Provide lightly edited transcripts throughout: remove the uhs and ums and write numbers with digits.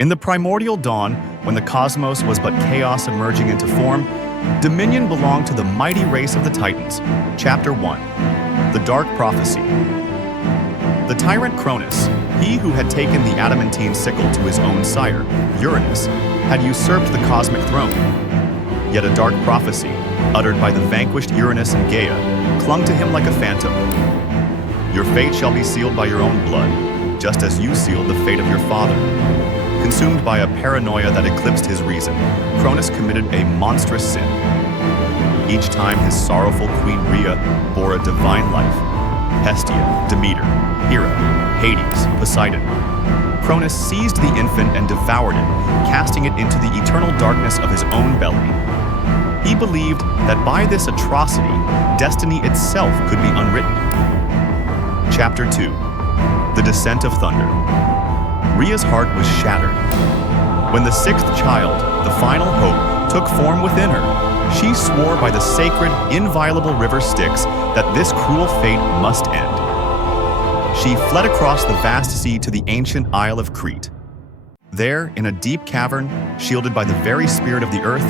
In the primordial dawn, when the cosmos was but chaos emerging into form, dominion belonged to the mighty race of the Titans. Chapter 1. The Dark Prophecy. The tyrant Cronus, he who had taken the adamantine sickle to his own sire, Uranus, had usurped the cosmic throne. Yet a dark prophecy, uttered by the vanquished Uranus and Gaia, clung to him like a phantom. Your fate shall be sealed by your own blood, just as you sealed the fate of your father. Consumed by a paranoia that eclipsed his reason, Cronus committed a monstrous sin. Each time his sorrowful queen Rhea bore a divine life, Hestia, Demeter, Hera, Hades, Poseidon, Cronus seized the infant and devoured it, casting it into the eternal darkness of his own belly. He believed that by this atrocity, destiny itself could be unwritten. Chapter 2. The Descent of Thunder. Rhea's heart was shattered. When the sixth child, the final hope, took form within her, she swore by the sacred, inviolable river Styx that this cruel fate must end. She fled across the vast sea to the ancient Isle of Crete. There, in a deep cavern, shielded by the very spirit of the earth,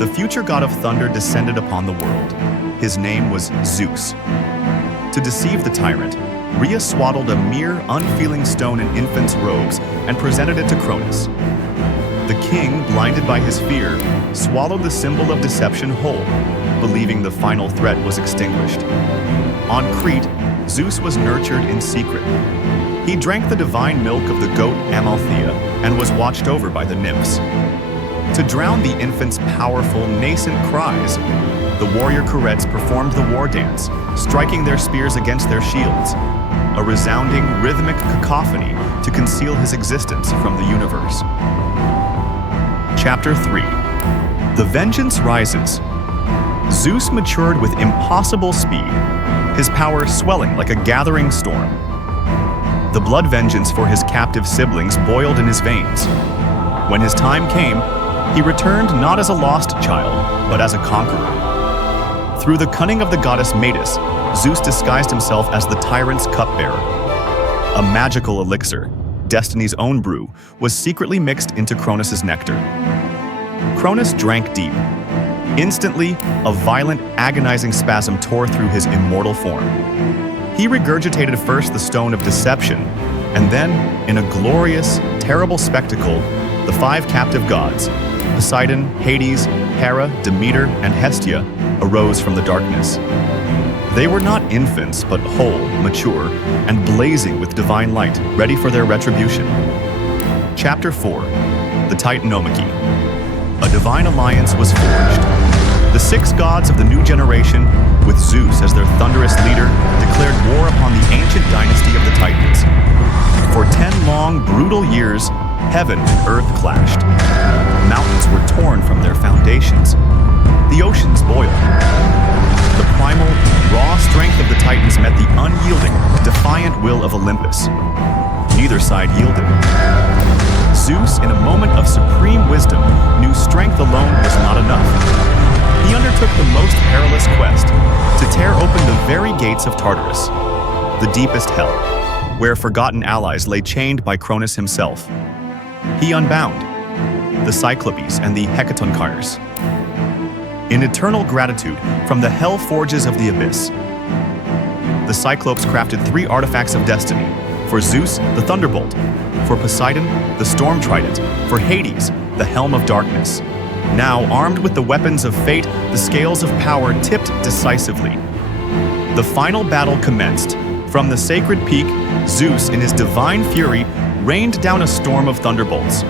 the future god of thunder descended upon the world. His name was Zeus. To deceive the tyrant, Rhea swaddled a mere, unfeeling stone in infant's robes and presented it to Cronus. The king, blinded by his fear, swallowed the symbol of deception whole, believing the final threat was extinguished. On Crete, Zeus was nurtured in secret. He drank the divine milk of the goat Amalthea and was watched over by the nymphs. To drown the infant's powerful, nascent cries, the warrior Curetes performed the war dance, striking their spears against their shields, a resounding, rhythmic cacophony to conceal his existence from the universe. Chapter 3. The Vengeance Rises. Zeus matured with impossible speed, his power swelling like a gathering storm. The blood vengeance for his captive siblings boiled in his veins. When his time came, he returned not as a lost child, but as a conqueror. Through the cunning of the goddess Metis, Zeus disguised himself as the tyrant's cupbearer. A magical elixir, destiny's own brew, was secretly mixed into Cronus's nectar. Cronus drank deep. Instantly, a violent, agonizing spasm tore through his immortal form. He regurgitated first the stone of deception, and then, in a glorious, terrible spectacle, the five captive gods, Poseidon, Hades, Hera, Demeter, and Hestia, arose from the darkness. They were not infants, but whole, mature, and blazing with divine light, ready for their retribution. Chapter 4. The Titanomachy. A divine alliance was forged. The six gods of the new generation, with Zeus as their thunderous leader, declared war upon the ancient dynasty of the Titans. For 10 long, brutal years, heaven and earth clashed. Mountains were torn from their foundations. The oceans boiled. The primal, raw strength of the Titans met the unyielding, defiant will of Olympus. Neither side yielded. Zeus, in a moment of supreme wisdom, knew strength alone was not enough. He undertook the most perilous quest, to tear open the very gates of Tartarus, the deepest hell, where forgotten allies lay chained by Cronus himself. He unbound the Cyclopes and the Hecatonkars. In eternal gratitude from the hell forges of the abyss, the Cyclopes crafted 3 artifacts of destiny: for Zeus, the Thunderbolt; for Poseidon, the Storm Trident; for Hades, the Helm of Darkness. Now, armed with the weapons of fate, the scales of power tipped decisively. The final battle commenced. From the sacred peak, Zeus, in his divine fury, rained down a storm of thunderbolts.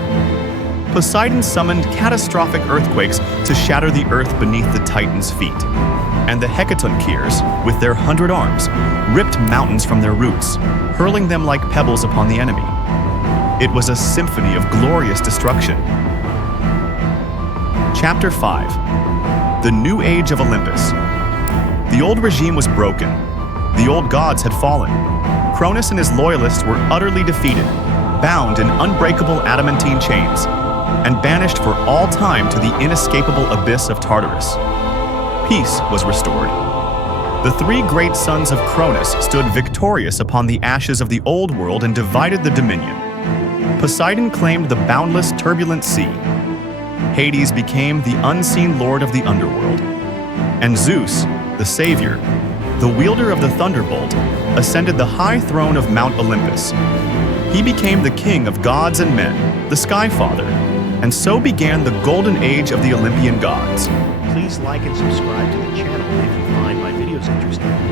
Poseidon summoned catastrophic earthquakes to shatter the earth beneath the Titans' feet. And the Hecatonkars, with their 100 arms, ripped mountains from their roots, hurling them like pebbles upon the enemy. It was a symphony of glorious destruction. Chapter 5. The New Age of Olympus. The old regime was broken. The old gods had fallen. Cronus and his loyalists were utterly defeated, bound in unbreakable adamantine chains, and banished for all time to the inescapable abyss of Tartarus. Peace was restored. The 3 great sons of Cronus stood victorious upon the ashes of the old world and divided the dominion. Poseidon claimed the boundless, turbulent sea. Hades became the unseen lord of the underworld. And Zeus, the savior, the wielder of the thunderbolt, ascended the high throne of Mount Olympus. He became the king of gods and men, the Sky Father, and so began the golden age of the Olympian gods. Please like and subscribe to the channel if you find my videos interesting.